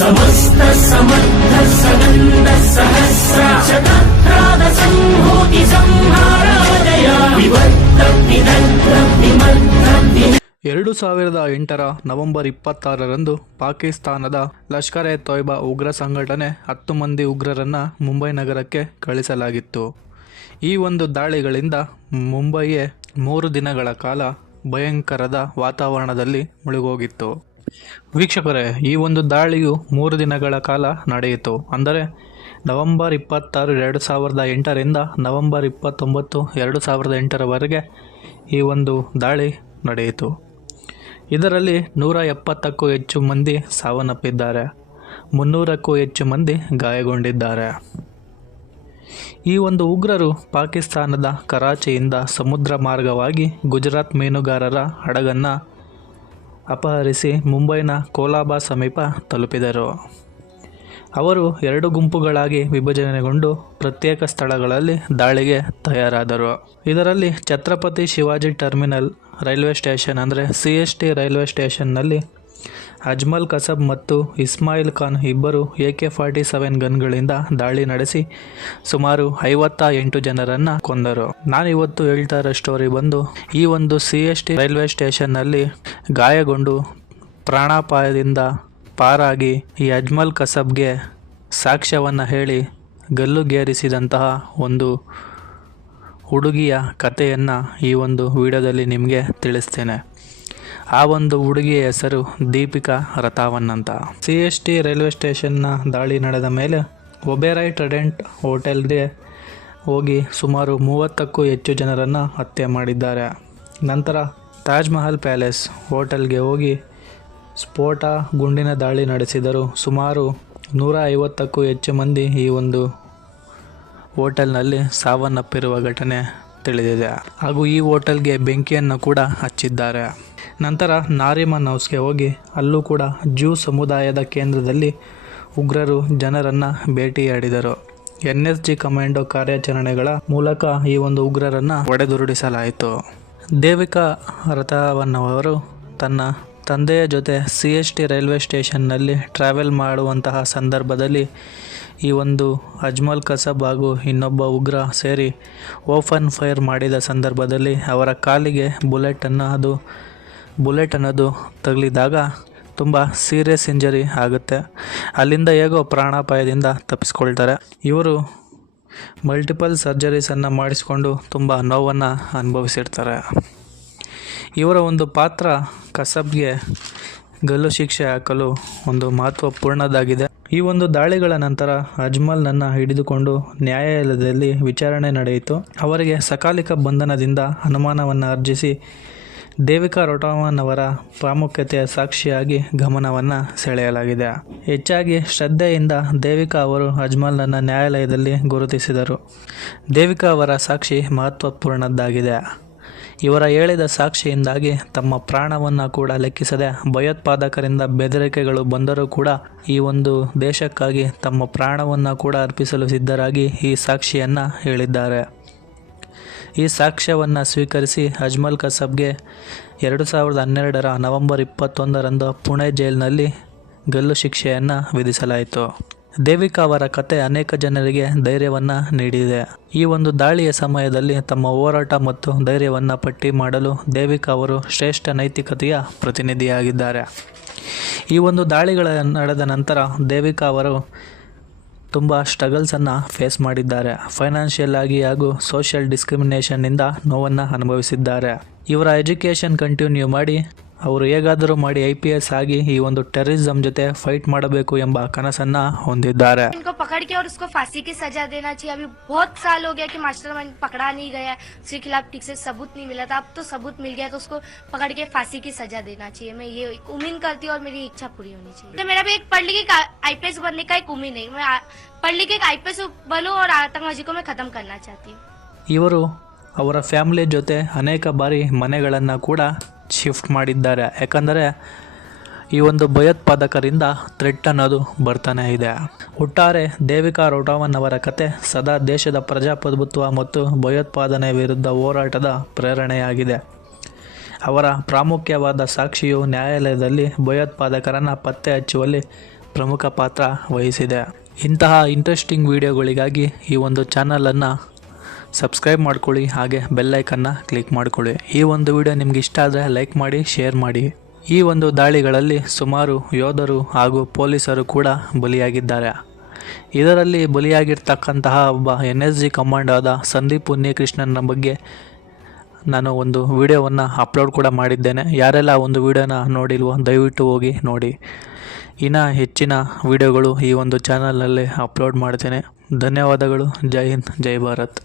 ಸಮಸ್ತ ಸಮರ್ಥ ಸನಂದ ಸಹಸ್ರ ಶತಪ್ರಾದ ಸಂಹೂತಿ ಸಂಹಾರಾದಯ ವಿವರ್ತ ವಿದಗ್ಧ ವಿಮರ್ಧ 2008 ನವೆಂಬರ್ 26ರಂದು ಪಾಕಿಸ್ತಾನದ ಲಷ್ಕರ್ ಎ ತೊಯ್ಬಾ ಉಗ್ರ ಸಂಘಟನೆ 10 ಮಂದಿ ಉಗ್ರರನ್ನು ಮುಂಬೈ ನಗರಕ್ಕೆ ಕಳಿಸಲಾಗಿತ್ತು. ಈ ಒಂದು ದಾಳಿಗಳಿಂದ ಮುಂಬಯಿಯೇ 3 ದಿನಗಳ ಕಾಲ ಭಯಂಕರದ ವಾತಾವರಣದಲ್ಲಿ ಮುಳುಗೋಗಿತ್ತು. ವೀಕ್ಷಕರೇ, ಈ ಒಂದು ದಾಳಿಯು 3 ದಿನಗಳ ಕಾಲ ನಡೆಯಿತು. ಅಂದರೆ ನವೆಂಬರ್ 26, 2008ರಿಂದ ನವೆಂಬರ್ 29, 2008ರವರೆಗೆ ಈ ಒಂದು ದಾಳಿ ನಡೆಯಿತು. ಇದರಲ್ಲಿ 170ಕ್ಕೂ ಹೆಚ್ಚು ಮಂದಿ ಸಾವನ್ನಪ್ಪಿದ್ದಾರೆ, 300ಕ್ಕೂ ಹೆಚ್ಚು ಮಂದಿ ಗಾಯಗೊಂಡಿದ್ದಾರೆ. ಈ ಒಂದು ಉಗ್ರರು ಪಾಕಿಸ್ತಾನದ ಕರಾಚಿಯಿಂದ ಸಮುದ್ರ ಮಾರ್ಗವಾಗಿ ಗುಜರಾತ್ ಮೀನುಗಾರರ ಹಡಗನ್ನು ಅಪಹರಿಸಿ ಮುಂಬೈನ ಕೋಲಾಬಾ ಸಮೀಪ ತಲುಪಿದರು. ಅವರು 2 ಗುಂಪುಗಳಾಗಿ ವಿಭಜನೆಗೊಂಡು ಪ್ರತ್ಯೇಕ ಸ್ಥಳಗಳಲ್ಲಿ ದಾಳಿಗೆ ತಯಾರಾದರು. ಇದರಲ್ಲಿ Chhatrapati Shivaji terminal railway station ಅಂದರೆ CST ರೈಲ್ವೆ ಸ್ಟೇಷನ್ನಲ್ಲಿ ಅಜ್ಮಲ್ ಕಸಬ್ ಮತ್ತು ಇಸ್ಮಾಯಿಲ್ ಖಾನ್ ಇಬ್ಬರು AK-47 ಗನ್ಗಳಿಂದ ದಾಳಿ ನಡೆಸಿ ಸುಮಾರು 58 ಜನರನ್ನು ಕೊಂದರು. ನಾನಿವತ್ತು ಹೇಳ್ತಾ ಇರೋ ಸ್ಟೋರಿ ಬಂದು ಈ ಒಂದು CST ರೈಲ್ವೆ ಸ್ಟೇಷನ್ನಲ್ಲಿ ಗಾಯಗೊಂಡು ಪ್ರಾಣಾಪಾಯದಿಂದ ಪಾರಾಗಿ ಈ ಅಜ್ಮಲ್ ಕಸಬ್ಗೆ ಸಾಕ್ಷ್ಯವನ್ನು ಹೇಳಿ ಗಲ್ಲುಗೇರಿಸಿದಂತಹ ಒಂದು ಹುಡುಗಿಯ ಕಥೆಯನ್ನು ಈ ಒಂದು ವಿಡಿಯೋದಲ್ಲಿ ನಿಮಗೆ ತಿಳಿಸ್ತೇನೆ. ಆ ಒಂದು ಹುಡುಗಿಯ ಹೆಸರು ದೀಪಿಕಾ ರಥಾವನ್ ಅಂತ. CST ರೈಲ್ವೆ ಸ್ಟೇಷನ್ನ ದಾಳಿ ನಡೆದ ಮೇಲೆ ಒಬೆರಾಯ್ ಟ್ರೆಡೆಂಟ್ ಹೋಟೆಲ್ಗೆ ಹೋಗಿ ಸುಮಾರು 30ಕ್ಕೂ ಹೆಚ್ಚು ಜನರನ್ನು ಹತ್ಯೆ ಮಾಡಿದ್ದಾರೆ. ನಂತರ ತಾಜ್ ಮಹಲ್ ಪ್ಯಾಲೇಸ್ ಹೋಟೆಲ್ಗೆ ಹೋಗಿ ಸ್ಫೋಟ ಗುಂಡಿನ ದಾಳಿ ನಡೆಸಿದರು. ಸುಮಾರು 150ಕ್ಕೂ ಹೆಚ್ಚು ಮಂದಿ ಈ ಒಂದು ಹೋಟೆಲ್ನಲ್ಲಿ ಸಾವನ್ನಪ್ಪಿರುವ ಘಟನೆ ತಿಳಿದಿದೆ. ಹಾಗೂ ಈ ಹೋಟೆಲ್ಗೆ ಬೆಂಕಿಯನ್ನು ಕೂಡ ಹಚ್ಚಿದ್ದಾರೆ. ನಂತರ ನಾರಿಮನ್ ಹೌಸ್ಗೆ ಹೋಗಿ ಅಲ್ಲೂ ಕೂಡ ಜ್ಯೂ ಸಮುದಾಯದ ಕೇಂದ್ರದಲ್ಲಿ ಉಗ್ರರು ಜನರನ್ನು ಭೇಟಿಯಾಡಿದರು. NSG ಕಮಾಂಡೋ ಕಾರ್ಯಾಚರಣೆಗಳ ಮೂಲಕ ಈ ಒಂದು ಉಗ್ರರನ್ನು ಹೊಡೆದುರುಳಿಸಲಾಯಿತು. ದೇವಿಕಾ ರಥಾವನ್ ಅವರು ತನ್ನ ತಂದೆಯ ಜೊತೆ CST ರೈಲ್ವೆ ಸ್ಟೇಷನ್ನಲ್ಲಿ ಟ್ರಾವೆಲ್ ಮಾಡುವಂತಹ ಸಂದರ್ಭದಲ್ಲಿ ಈ ಒಂದು ಅಜ್ಮಲ್ ಕಸಬ್ ಹಾಗೂ ಇನ್ನೊಬ್ಬ ಉಗ್ರ ಸೇರಿ ಓಪನ್ ಫೈರ್ ಮಾಡಿದ ಸಂದರ್ಭದಲ್ಲಿ ಅವರ ಕಾಲಿಗೆ ಬುಲೆಟ್ ಅನ್ನೋದು ತಗುಲಿದಾಗ ತುಂಬ ಸೀರಿಯಸ್ ಇಂಜರಿ ಆಗುತ್ತೆ. ಅಲ್ಲಿಂದ ಹೇಗೋ ಪ್ರಾಣಾಪಾಯದಿಂದ ತಪ್ಪಿಸ್ಕೊಳ್ತಾರೆ. ಇವರು ಮಲ್ಟಿಪಲ್ ಸರ್ಜರೀಸನ್ನು ಮಾಡಿಸಿಕೊಂಡು ತುಂಬ ನೋವನ್ನು ಅನುಭವಿಸಿರ್ತಾರೆ. ಇವರ ಒಂದು ಪಾತ್ರ ಕಸಬ್ಗೆ ಗಲ್ಲು ಶಿಕ್ಷೆ ಹಾಕಲು ಒಂದು ಮಹತ್ವಪೂರ್ಣದಾಗಿದೆ. ಈ ಒಂದು ದಾಳಿಗಳ ನಂತರ ಅಜ್ಮಲ್ನನ್ನು ಹಿಡಿದುಕೊಂಡು ನ್ಯಾಯಾಲಯದಲ್ಲಿ ವಿಚಾರಣೆ ನಡೆಯಿತು. ಅವರಿಗೆ ಸಕಾಲಿಕ ಬಂಧನದಿಂದ ಅನುಮಾನವನ್ನು ಅರ್ಜಿಸಿ ದೇವಿಕಾ ರಥಾವನ್ ಅವರ ಪ್ರಾಮುಖ್ಯತೆಯ ಸಾಕ್ಷಿಯಾಗಿ ಗಮನವನ್ನು ಸೆಳೆಯಲಾಗಿದೆ. ಹೆಚ್ಚಾಗಿ ಶ್ರದ್ಧೆಯಿಂದ ದೇವಿಕಾ ಅವರು ಅಜ್ಮಲ್ನನ್ನು ನ್ಯಾಯಾಲಯದಲ್ಲಿ ಗುರುತಿಸಿದರು. ದೇವಿಕಾ ಅವರ ಸಾಕ್ಷಿ ಮಹತ್ವಪೂರ್ಣದ್ದಾಗಿದೆ. ಇವರ ಹೇಳಿದ ಸಾಕ್ಷಿಯಿಂದಾಗಿ ತಮ್ಮ ಪ್ರಾಣವನ್ನು ಕೂಡ ಲೆಕ್ಕಿಸದೆ ಭಯೋತ್ಪಾದಕರಿಂದ ಬೆದರಿಕೆಗಳು ಬಂದರೂ ಕೂಡ ಈ ಒಂದು ದೇಶಕ್ಕಾಗಿ ತಮ್ಮ ಪ್ರಾಣವನ್ನು ಕೂಡ ಅರ್ಪಿಸಲು ಸಿದ್ಧರಾಗಿ ಈ ಸಾಕ್ಷಿಯನ್ನು ಹೇಳಿದ್ದಾರೆ. ಈ ಸಾಕ್ಷ್ಯವನ್ನು ಸ್ವೀಕರಿಸಿ ಅಜ್ಮಲ್ ಕಸಬ್ಗೆ 2012ರ ನವೆಂಬರ್ 21ರಂದು ಪುಣೆ ಜೈಲಿನಲ್ಲಿ ಗಲ್ಲು ಶಿಕ್ಷೆಯನ್ನು ವಿಧಿಸಲಾಯಿತು. ದೇವಿಕಾ ಅವರ ಕತೆ ಅನೇಕ ಜನರಿಗೆ ಧೈರ್ಯವನ್ನು ನೀಡಿದೆ. ಈ ಒಂದು ದಾಳಿಯ ಸಮಯದಲ್ಲಿ ತಮ್ಮ ಹೋರಾಟ ಮತ್ತು ಧೈರ್ಯವನ್ನು ಪಟ್ಟಿ ಮಾಡಲು ದೇವಿಕಾ ಅವರು ಶ್ರೇಷ್ಠ ನೈತಿಕತೆಯ ಪ್ರತಿನಿಧಿಯಾಗಿದ್ದಾರೆ. ಈ ಒಂದು ದಾಳಿಗಳ ನಡೆದ ನಂತರ ದೇವಿಕಾ ಅವರು ತುಂಬ ಸ್ಟ್ರಗಲ್ಸನ್ನು ಫೇಸ್ ಮಾಡಿದ್ದಾರೆ. ಫೈನಾನ್ಷಿಯಲ್ ಆಗಿ ಹಾಗೂ ಸೋಷಿಯಲ್ ಡಿಸ್ಕ್ರಿಮಿನೇಷನ್ನಿಂದ ನೋವನ್ನು ಅನುಭವಿಸಿದ್ದಾರೆ. ಇವರ ಎಜುಕೇಷನ್ ಕಂಟಿನ್ಯೂ ಮಾಡಿ ಅವರು ಹೇಗಾದರೂ ಮಾಡಿ IPS ಆಗಿ ಈ ಒಂದು ಟೆರರಿಸಂ ಜೊತೆ ಫೈಟ್ ಮಾಡಬೇಕು ಎಂಬ ಕನಸನ್ನು ಹೊಂದಿದ್ದಾರೆ. इनको पकड़ के और उसको फांसी की सजा देना चाहिए. अभी बहुत साल हो गया कि मास्टरमाइंड पकड़ा नहीं गया, उसके खिलाफ ठीक से सबूत नहीं मिला था. अब तो सबूत मिल गया तो उसको पकड़ के फांसी की सजा देना चाहिए. मैं ये उम्मीद करती हूँ और मेरी इच्छा पूरी होनी चाहिए. तो मेरा भी एक पढ़ लिख के IPS बनने का एक उम्मीद नहीं. मैं पढ़ लिख के IPS बनूं और आतंकवादी को मैं खत्म करना चाहती हूँ. ಇವರು ಅವರ ಫ್ಯಾಮಿಲಿ ಜೊತೆ ಅನೇಕ ಬಾರಿ ಮನೆಗಳನ್ನು ಕೂಡ ಶಿಫ್ಟ್ ಮಾಡಿದ್ದಾರೆ. ಯಾಕಂದರೆ ಈ ಒಂದು ಭಯೋತ್ಪಾದಕರಿಂದ ಥ್ರೆಟ್ ಅನ್ನೋದು ಬರ್ತಾನೆ ಇದೆ. ಒಟ್ಟಾರೆ ದೇವಿಕಾ ರಥಾವನ್ ಅವರ ಕತೆ ಸದಾ ದೇಶದ ಪ್ರಜಾಪ್ರಭುತ್ವ ಮತ್ತು ಭಯೋತ್ಪಾದನೆ ವಿರುದ್ಧ ಹೋರಾಟದ ಪ್ರೇರಣೆಯಾಗಿದೆ. ಅವರ ಪ್ರಾಮುಖ್ಯವಾದ ಸಾಕ್ಷಿಯು ನ್ಯಾಯಾಲಯದಲ್ಲಿ ಭಯೋತ್ಪಾದಕರನ್ನು ಪತ್ತೆ ಹಚ್ಚುವಲ್ಲಿ ಪ್ರಮುಖ ಪಾತ್ರ ವಹಿಸಿದೆ. ಇಂತಹ ಇಂಟ್ರೆಸ್ಟಿಂಗ್ ವಿಡಿಯೋಗಳಿಗಾಗಿ ಈ ಒಂದು ಚಾನಲನ್ನು ಸಬ್ಸ್ಕ್ರೈಬ್ ಮಾಡ್ಕೊಳ್ಳಿ, ಹಾಗೆ ಬೆಲ್ಲೈಕನ್ನು ಕ್ಲಿಕ್ ಮಾಡ್ಕೊಳ್ಳಿ. ಈ ಒಂದು ವಿಡಿಯೋ ನಿಮ್ಗೆ ಇಷ್ಟ ಆದರೆ ಲೈಕ್ ಮಾಡಿ, ಶೇರ್ ಮಾಡಿ. ಈ ಒಂದು ದಾಳಿಗಳಲ್ಲಿ ಸುಮಾರು ಯೋಧರು ಹಾಗೂ ಪೊಲೀಸರು ಕೂಡ ಬಲಿಯಾಗಿದ್ದಾರೆ. ಇದರಲ್ಲಿ ಬಲಿಯಾಗಿರ್ತಕ್ಕಂತಹ ಒಬ್ಬ NSG ಕಮಾಂಡೋ ಆದ ಸಂದೀಪ್ ಉನ್ನಿಕೃಷ್ಣನ ಬಗ್ಗೆ ನಾನು ಒಂದು ವಿಡಿಯೋವನ್ನು ಅಪ್ಲೋಡ್ ಕೂಡ ಮಾಡಿದ್ದೇನೆ. ಯಾರೆಲ್ಲ ಒಂದು ವಿಡಿಯೋನ ನೋಡಿಲ್ವೋ ದಯವಿಟ್ಟು ಹೋಗಿ ನೋಡಿ. ಇನ್ನು ಹೆಚ್ಚಿನ ವಿಡಿಯೋಗಳು ಈ ಒಂದು ಚಾನಲ್ನಲ್ಲಿ ಅಪ್ಲೋಡ್ ಮಾಡ್ತೇನೆ. ಧನ್ಯವಾದಗಳು. ಜೈ ಹಿಂದ್, ಜೈ ಭಾರತ್.